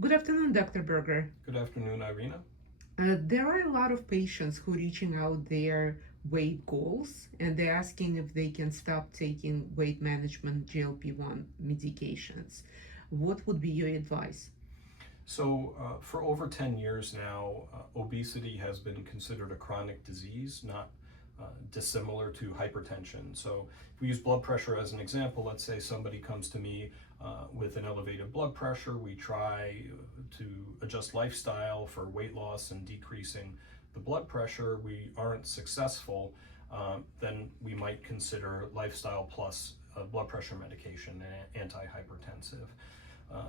Good afternoon, Dr. Berger. Good afternoon, Irina. There are a lot of patients who reaching out their weight goals and they're asking if they can stop taking weight management GLP-1 medications. What would be your advice? For over 10 years now, obesity has been considered a chronic disease, not dissimilar to hypertension. So, if we use blood pressure as an example, let's say somebody comes to me with an elevated blood pressure. We try to adjust lifestyle for weight loss and decreasing the blood pressure. We aren't successful, then we might consider lifestyle plus blood pressure medication, antihypertensive.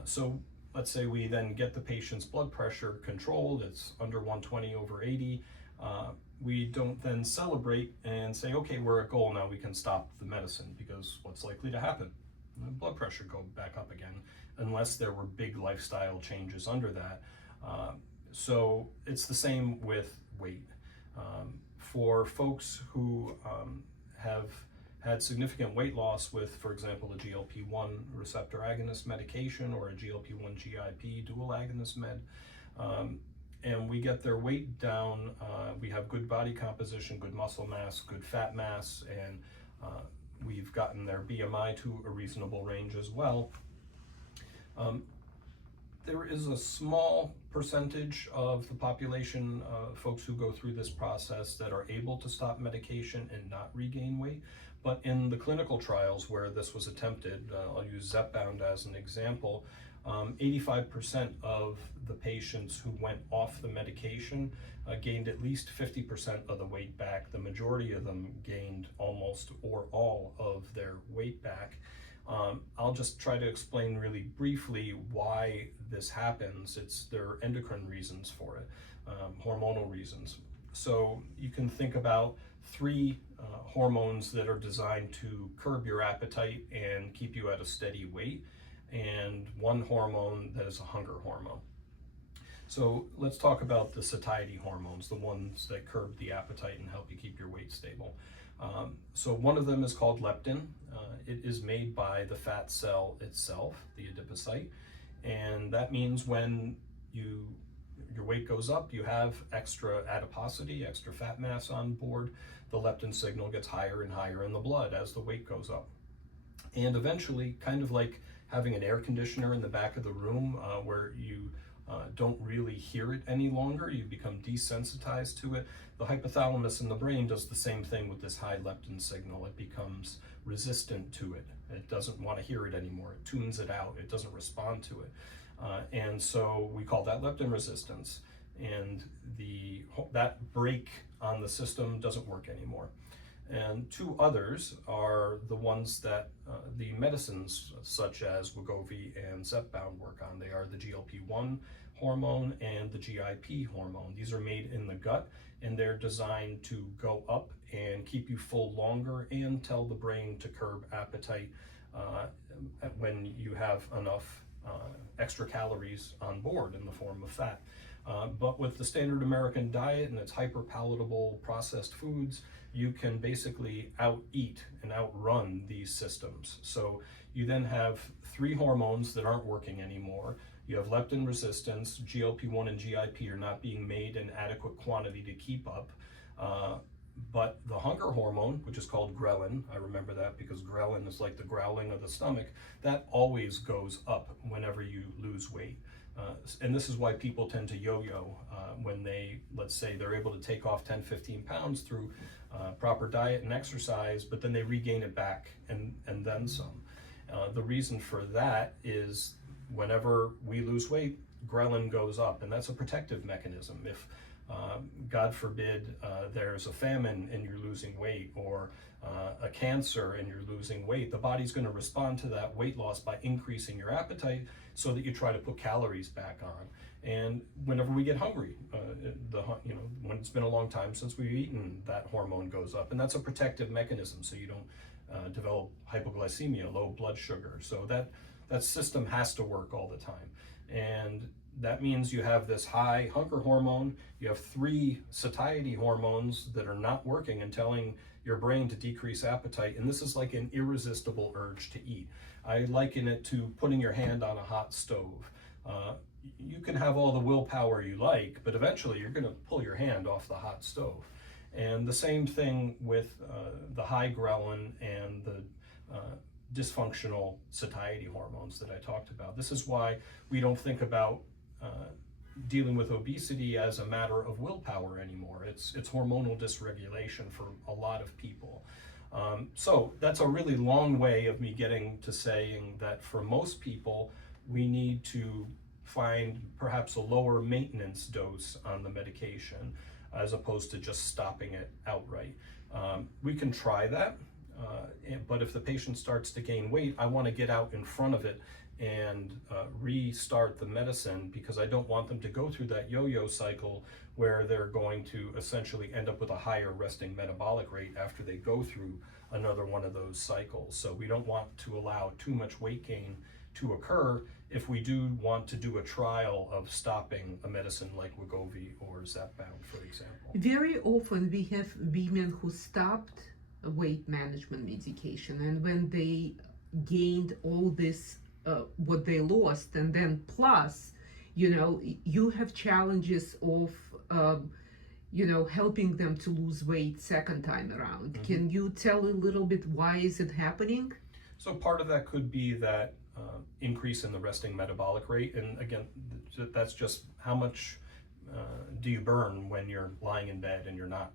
So let's say we then get the patient's blood pressure controlled, it's under 120 over 80. We don't then celebrate and say, okay, we're at goal now, we can stop the medicine, because what's likely to happen? The blood pressure go back up again, unless there were big lifestyle changes under that. So it's the same with weight. For folks who have had significant weight loss with, for example, a GLP-1 receptor agonist medication or a GLP-1 GIP dual agonist med, and we get their weight down, we have good body composition, good muscle mass, good fat mass, and we've gotten their BMI to a reasonable range as well. There is a small percentage of the population, folks who go through this process, that are able to stop medication and not regain weight. But in the clinical trials where this was attempted, I'll use Zepbound as an example, 85% of the patients who went off the medication gained at least 50% of the weight back. The majority of them gained almost or all of their weight back. I'll just try to explain really briefly why this happens. There are endocrine reasons for it, hormonal reasons. So you can think about three hormones that are designed to curb your appetite and keep you at a steady weight, and one hormone that is a hunger hormone. So let's talk about the satiety hormones, the ones that curb the appetite and help you keep your weight stable. So one of them is called leptin. It is made by the fat cell itself, the adipocyte, and that means when your weight goes up, you have extra adiposity, extra fat mass on board, the leptin signal gets higher and higher in the blood as the weight goes up. And eventually, kind of like having an air conditioner in the back of the room where you don't really hear it any longer, you become desensitized to it. The hypothalamus in the brain does the same thing with this high leptin signal. It becomes resistant to it. It doesn't want to hear it anymore. It tunes it out. It doesn't respond to it. And so we call that leptin resistance. And that brake on the system doesn't work anymore. And two others are the ones that the medicines such as Wegovy and Zepbound work on. They are the GLP-1 hormone and the GIP hormone. These are made in the gut, and they're designed to go up and keep you full longer and tell the brain to curb appetite when you have enough extra calories on board in the form of fat. But with the standard American diet and its hyper palatable processed foods, you can basically out-eat and outrun these systems. So you then have three hormones that aren't working anymore. You have leptin resistance, GLP-1 and GIP are not being made in adequate quantity to keep up. But the hunger hormone, which is called ghrelin, I remember that because ghrelin is like the growling of the stomach, that always goes up whenever you lose weight. And this is why people tend to yo-yo when they, let's say, they're able to take off 10, 15 pounds through proper diet and exercise, but then they regain it back and then some. The reason for that is whenever we lose weight, ghrelin goes up, and that's a protective mechanism. If God forbid, there's a famine and you're losing weight, or a cancer and you're losing weight, the body's going to respond to that weight loss by increasing your appetite so that you try to put calories back on. And whenever we get hungry, when it's been a long time since we've eaten, that hormone goes up, and that's a protective mechanism so you don't develop hypoglycemia, low blood sugar. So that system has to work all the time. And that means you have this high hunger hormone, you have three satiety hormones that are not working and telling your brain to decrease appetite, and this is like an irresistible urge to eat. I liken it to putting your hand on a hot stove. you can have all the willpower you like, but eventually you're going to pull your hand off the hot stove. And the same thing with the high ghrelin and the dysfunctional satiety hormones that I talked about. This is why we don't think about dealing with obesity as a matter of willpower anymore. It's hormonal dysregulation for a lot of people. So that's a really long way of me getting to saying that for most people, we need to find perhaps a lower maintenance dose on the medication as opposed to just stopping it outright. We can try that, but if the patient starts to gain weight, I want to get out in front of it and restart the medicine, because I don't want them to go through that yo-yo cycle where they're going to essentially end up with a higher resting metabolic rate after they go through another one of those cycles. So we don't want to allow too much weight gain to occur if we do want to do a trial of stopping a medicine like Wegovy or Zepbound, for example. Very often we have women who stopped weight management medication, and when they gained all this what they lost, and then plus, you have challenges of helping them to lose weight second time around. Mm-hmm. Can you tell a little bit why is it happening? So part of that could be that increase in the resting metabolic rate, and again, that's just how much do you burn when you're lying in bed and you're not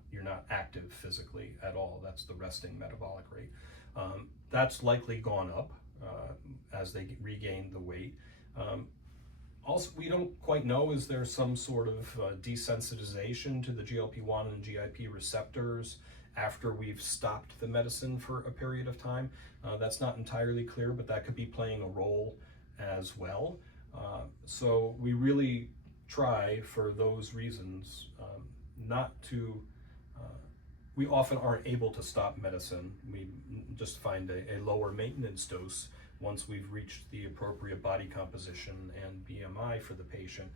active physically at all. That's the resting metabolic rate. That's likely gone up as they regain the weight. Also, we don't quite know, is there some sort of desensitization to the GLP-1 and GIP receptors after we've stopped the medicine for a period of time? That's not entirely clear, but that could be playing a role as well. So we really try, for those reasons, not to, we often aren't able to stop medicine. We just find a lower maintenance dose once we've reached the appropriate body composition and BMI for the patient.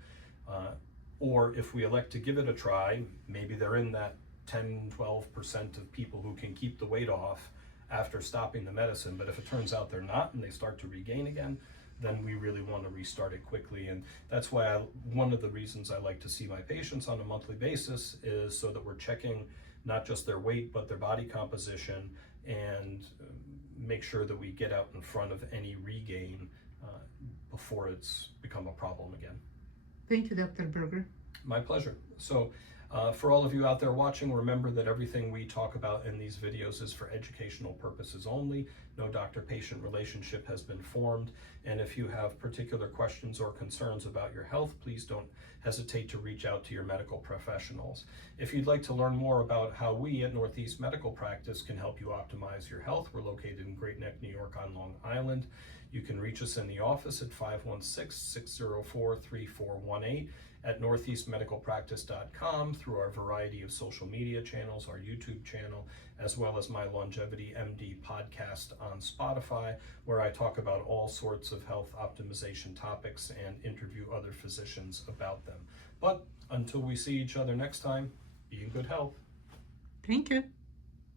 Or if we elect to give it a try, maybe they're in that 10-12% of people who can keep the weight off after stopping the medicine. But if it turns out they're not and they start to regain again, then we really want to restart it quickly. And that's why one of the reasons I like to see my patients on a monthly basis is so that we're checking not just their weight, but their body composition, and make sure that we get out in front of any regain before it's become a problem again. Thank you, Dr. Berger. My pleasure. So for all of you out there watching, remember that everything we talk about in these videos is for educational purposes only. No doctor-patient relationship has been formed. And if you have particular questions or concerns about your health, please don't hesitate to reach out to your medical professionals. If you'd like to learn more about how we at Northeast Medical Practice can help you optimize your health, we're located in Great Neck, New York on Long Island. You can reach us in the office at 516-604-3418, at northeastmedicalpractice.com, through our variety of social media channels, our YouTube channel, as well as my LongevityMD podcast on Spotify, where I talk about all sorts of health optimization topics and interview other physicians about them. But until we see each other next time, be in good health. Thank you.